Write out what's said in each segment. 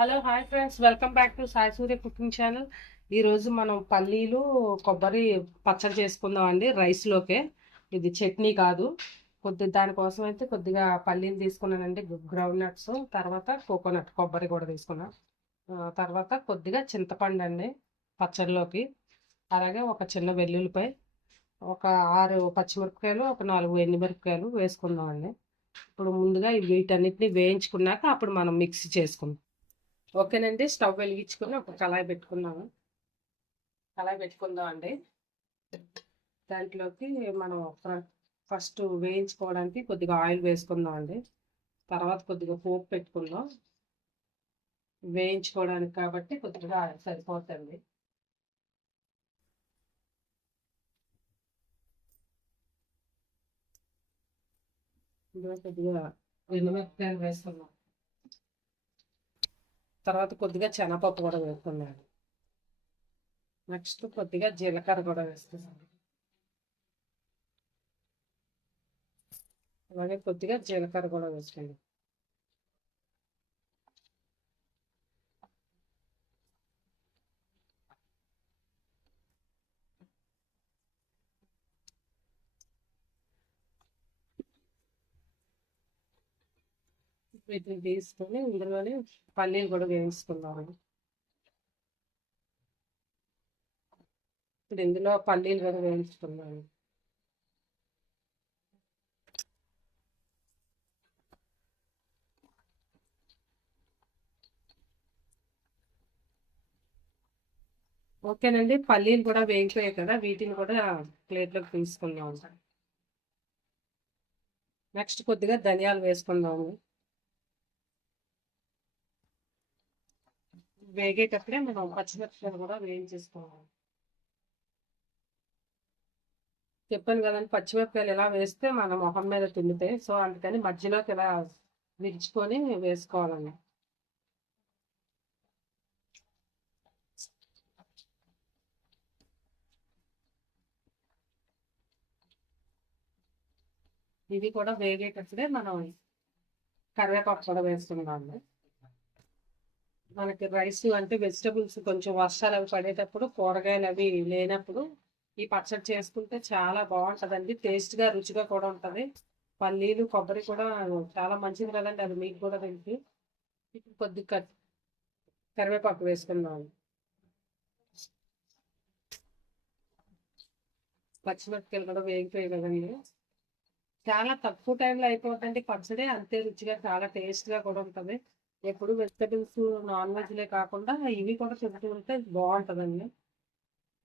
Hello hi friends. Welcome back to Sai Surya cooking channel. ఈరోజు మనం పల్లీలు కొబ్బరి పచ్చడి చేసుకుందాం అండి రైస్లోకే. ఇది చట్నీ కాదు. కొద్ది దానికోసం అయితే కొద్దిగా పల్లీలు తీసుకున్నానండి గ్రౌండ్ నట్స్ తర్వాత కోకోనట్ కొబ్బరి కూడా తీసుకున్నాం. తర్వాత కొద్దిగా చింతపండు అండి పచ్చడిలోకి. అలాగే ఒక చిన్న వెల్లుల్లిపై ఒక ఆరు పచ్చిమిరపకాయలు ఒక నాలుగు ఎండుమిరపకాయలు వేసుకుందాం అండి. ఇప్పుడు ముందుగా వీటన్నిటిని వేయించుకున్నాక అప్పుడు మనం మిక్సీ చేసుకుందాం. ఓకేనండి. స్టవ్ వెలిగించుకుని ఒక కళాయి పెట్టుకున్నాము కళాయి పెట్టుకుందాం అండి దాంట్లోకి మనం ఫస్ట్ వేయించుకోవడానికి కొద్దిగా ఆయిల్ వేసుకుందాం అండి తర్వాత కొద్దిగా పోపు పెట్టుకుందాం. వేయించుకోవడానికి కాబట్టి కొద్దిగా సరిపోతుంది కొద్దిగా ఎండుమిరపకాయలు వేసుకుందాం. తర్వాత కొద్దిగా శనగపప్పు కూడా వేస్తున్నాను. నెక్స్ట్ కొద్దిగా జీలకర్ర కూడా వేస్తున్నాను. అలాగే కొద్దిగా జీలకర్ర కూడా వేసుకోండి వీటిని తీసుకొని ఇందులోనే పల్లీలు కూడా వేయించుకుందాము. ఇప్పుడు ఇందులో పల్లీలు కూడా వేయించుకున్నాను ఓకేనండి పల్లీలు కూడా వేగిపోయాయి కదా వీటిని కూడా ప్లేట్లోకి తీసుకుందాం నెక్స్ట్ కొద్దిగా ధనియాలు వేసుకుందాము. వేగేటప్పుడే మనం పచ్చిమిరపకాయలు కూడా వేయించేసుకోవాలి. చెప్పాను కదండి పచ్చిమిరపకాయలు ఎలా వేస్తే మన మొహం మీద తిండితే సో అందుకని మధ్యలోకి ఇలా విరుచుకొని వేసుకోవాలండి ఇవి కూడా వేగేటప్పుడే మనం కరివేపాకు కూడా వేసుకుందాము మనకి రైస్ అంటే వెజిటబుల్స్ కొంచెం వర్షాలు అవి పడేటప్పుడు కూరగాయలు అవి లేనప్పుడు ఈ పచ్చడి చేసుకుంటే చాలా బాగుంటుందండి. టేస్ట్గా రుచిగా కూడా ఉంటుంది. పల్లీలు కొబ్బరి కూడా చాలా మంచిది కదండి. అది మీకు కూడా తెలిసి. ఇప్పుడు కొద్ది కట్ కరివేపాకు వేసుకున్నాము పచ్చిమిరపకాయలు కూడా వేగిపోయాయి కదండి. చాలా తక్కువ టైంలో అయిపోతుంది పచ్చడి. అంతే రుచిగా చాలా టేస్ట్గా కూడా ఉంటుంది. ఎప్పుడు వెజిటబుల్స్ నాన్ వెజ్లే కాకుండా ఇవి కూడా తింటూ ఉంటే బాగుంటుందండి.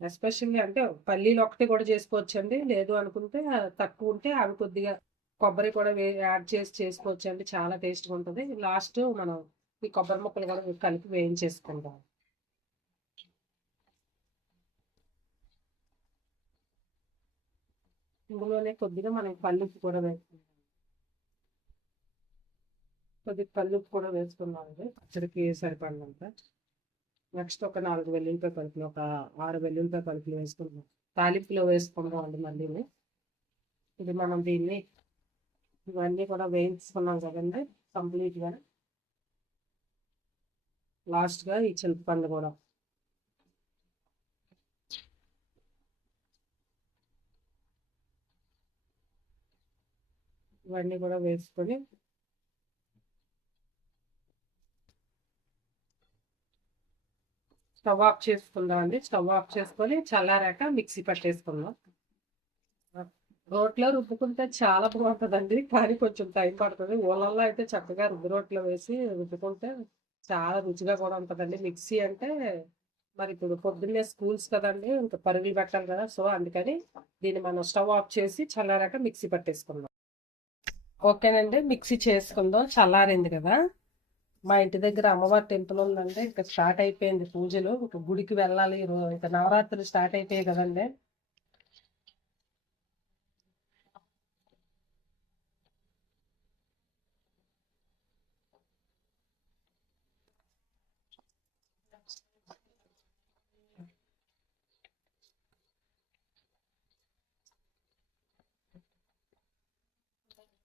ఎస్పెషల్లీ అంటే పల్లీలు ఒకటి కూడా చేసుకోవచ్చండి. లేదు అనుకుంటే తక్కువ ఉంటే అవి కొద్దిగా కొబ్బరి కూడా వే యాడ్ చేసి చేసుకోవచ్చు అండి చాలా టేస్ట్గా ఉంటుంది. లాస్ట్ మనం ఈ కొబ్బరి ముక్కలు కూడా కలిపి వేయించేసుకుంటాం ఇందులోనే కొద్దిగా మనం పల్లుప్పు కూడా వేసుకుంటాం కొద్దిగా కల్లుప్పు కూడా వేసుకున్నామండి పచ్చడికి సరిపడినంత. నెక్స్ట్ ఒక నాలుగు వెల్లుల్లిపాయ పలుకులు ఒక ఆరు వెల్లుల్లిపాయ పలుకులు వేసుకుందాం తాలింపులో వేసుకుందాం అండి మళ్ళీ. ఇది మనం దీన్ని ఇవన్నీ కూడా వేయించుకున్నాం కదండి కంప్లీట్గా. లాస్ట్గా ఈ చింతపండు కూడా. ఇవన్నీ కూడా వేసుకొని స్టవ్ ఆఫ్ చేసుకుందాం అండి. స్టవ్ ఆఫ్ చేసుకొని చల్లారాక మిక్సీ పట్టేసుకుందాం. రోట్లో రుబ్బుకుంటే చాలా బాగుంటుందండి కానీ కొంచెం టైం పడుతుంది. ఊళ్ళల్లో అయితే చక్కగా రుబ్బు రోట్లో వేసి రుబ్బుకుంటే చాలా రుచిగా కూడా ఉంటుందండి. మిక్సీ అంటే మరి ఇప్పుడు పొద్దున్నే స్కూల్స్ కదండి ఇంకా పరుగులు పెట్టాలి కదా. సో అందుకని దీన్ని మనం స్టవ్ ఆఫ్ చేసి చల్లారాక మిక్సీ పట్టేసుకుందాం. ఓకేనండి మిక్సీ చేసుకుందాం. చల్లారింది కదా. మా ఇంటి దగ్గర అమ్మవారి టెంపుల్ ఉందండి ఇంకా స్టార్ట్ అయిపోయింది పూజలు. ఇంకా గుడికి వెళ్ళాలి. ఇంకా నవరాత్రులు స్టార్ట్ అయిపోయాయి కదండి.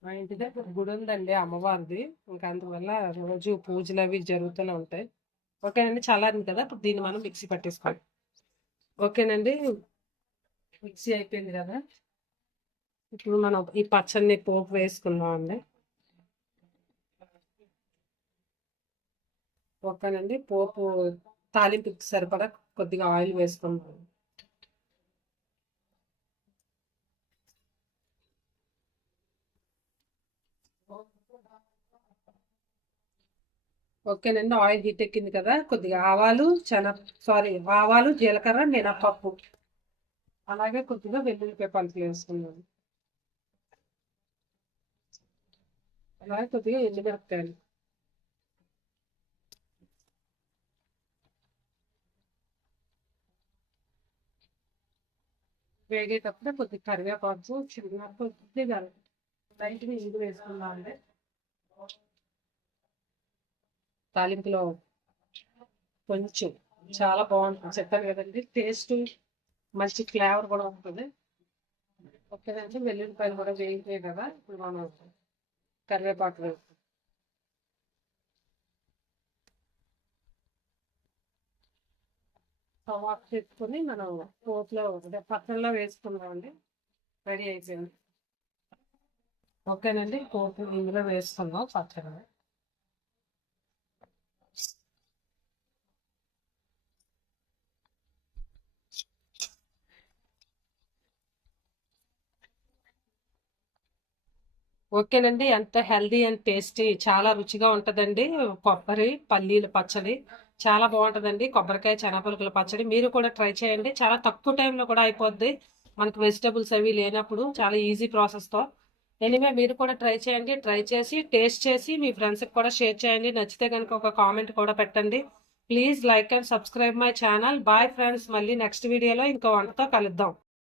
మా ఇంటి దగ్గర గుడి ఉందండి అమ్మవారిది. ఇంకా అందువల్ల రోజు పూజలు అవి జరుగుతూనే ఉంటాయి. ఓకేనండి? చల్లారింది కదా? ఇప్పుడు దీన్ని మనం మిక్సీ పట్టేసుకోవాలి. ఓకేనండి? మిక్సీ అయిపోయింది కదా? ఇప్పుడు మనం ఈ పచ్చడిని పోపు వేసుకుందాం అండి ఓకేనండి? పోపు తాలింపుకి సరిపడా కొద్దిగా ఆయిల్ వేసుకుందాం. ఓకేనండి ఆయిల్ హీట్ ఎక్కింది కదా కొద్దిగా ఆవాలు చెన సారీ ఆవాలు జీలకర్ర మినపప్పు. అలాగే కొద్దిగా వెల్లుల్లిపాయ పలుకులు వేసుకున్నాను. అలాగే కొద్దిగా ఎండుమిరపకాయలు. వేగేటప్పుడు కొద్దిగా కరివేపాకు చిన్న కొద్దిగా లైట్గా ఇంగు వేసుకున్నాను అంటే తాలింపులో కొంచెం చాలా బాగుంటుంది. చెప్పాను కదండి టేస్ట్ మంచి ఫ్లేవర్ కూడా ఉంటుంది. ఓకేనండి వెల్లుల్లిపాయలు కూడా వేగిపోయాయి కదా ఇప్పుడు మనం కరివేపాకు వేస్తాం స్టవ్ చేసుకొని మనం పోపులో అదే వేసుకుందామండి. రెడీ అయిపోయింది. ఓకేనండి పోపు ఇందులో వేసుకుందాం పచ్చడి. ఓకేనండి. ఎంత హెల్దీ అండ్ టేస్టీ చాలా రుచిగా ఉంటుందండి. కొబ్బరి పల్లీల పచ్చడి చాలా బాగుంటుందండి. కొబ్బరికాయ శనగపలుకుల పచ్చడి మీరు కూడా ట్రై చేయండి. చాలా తక్కువ టైంలో కూడా అయిపోద్ది. మనకు వెజిటబుల్స్ అవి లేనప్పుడు చాలా ఈజీ ప్రాసెస్తో ఎనివే మీరు కూడా ట్రై చేయండి. ట్రై చేసి టేస్ట్ చేసి మీ ఫ్రెండ్స్కి కూడా షేర్ చేయండి. నచ్చితే కనుక ఒక కామెంట్ కూడా పెట్టండి. Please like and subscribe my channel. Bye friends. మళ్ళీ నెక్స్ట్ వీడియోలో ఇంకో వంటతో కలుద్దాం.